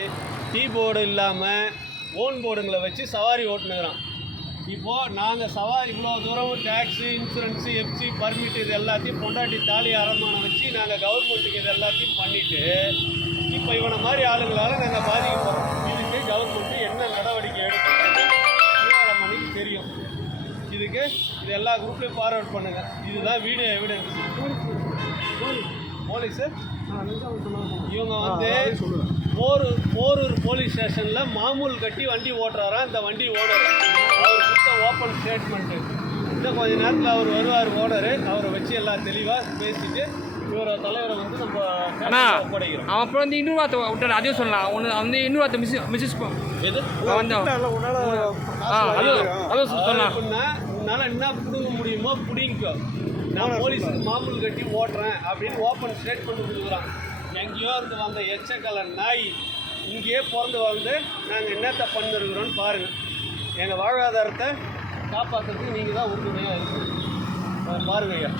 Tea board இல்லாமல் own போர்டுங்களை வச்சு சவாரி ஓட்டுனுக்கிறோம். இப்போது நாங்கள் சவாரி இவ்வளோ தூரம் டேக்ஸு, இன்சூரன்ஸு, எஃப்சி, பர்மிட் இது எல்லாத்தையும் பொண்டாட்டி தாலி அரமானம் வச்சு நாங்கள் கவர்மெண்ட்டுக்கு இது எல்லாத்தையும் பண்ணிவிட்டு இப்போ இவனை மாதிரி ஆளுங்களால் நாங்கள் பாதிக்க போகிறோம். இதுக்கு கவர்மெண்ட்டு என்ன நடவடிக்கை எடுக்கிறது மணிக்கு தெரியும். இதுக்கு இது எல்லா குரூப்லேயும் ஃபார்வர்ட் பண்ணுங்கள். இதுதான் வீடியோ எவிடன்ஸ். போலீஸு இவங்க போரூர் போலீஸ் ஸ்டேஷனில் மாமூல் கட்டி வண்டி ஓட்டுறாராம். இந்த வண்டி ஓடர் அவர் கொடுத்த ஓப்பன் ஸ்டேட்மெண்ட்டு. இன்னும் கொஞ்சம் நேரத்தில் அவர் வருவார் ஓடரு. அவரை வச்சு எல்லாம் தெளிவாக பேசிட்டு இவரை தலைவரை நம்ம ஒப்படைக்கிறோம். அவன் அப்புறம் வந்து இன்னொரு வார்த்தை விட்டார், அதையும் சொல்லலாம். ஒன்று வந்து இன்னொரு வார்த்தை மிஸ்ஸஸ் எது அதுவும் சொல்லலாம். அப்படின்னா உன்னால் என்ன பிடுங்க முடியுமோ பிடிங்கோ. நான் போலீஸுக்கு மாமூல் கட்டி ஓட்டுறேன் அப்படின்னு ஓப்பன் ஸ்டேட்மெண்ட் கொடுக்குறான். எங்கேயோ இருந்து வந்த எச்சக்கலை நாய் இங்கேயே பிறந்து வாழ்ந்து நாங்கள் என்னத்தை பண்ணிருக்கிறோன்னு பாருங்கள். எங்கள் வாழ்வாதாரத்தை காப்பாற்றுறதுக்கு நீங்கள் தான் உறுதுணையாக இருக்கணும். பாருங்க ஐயா.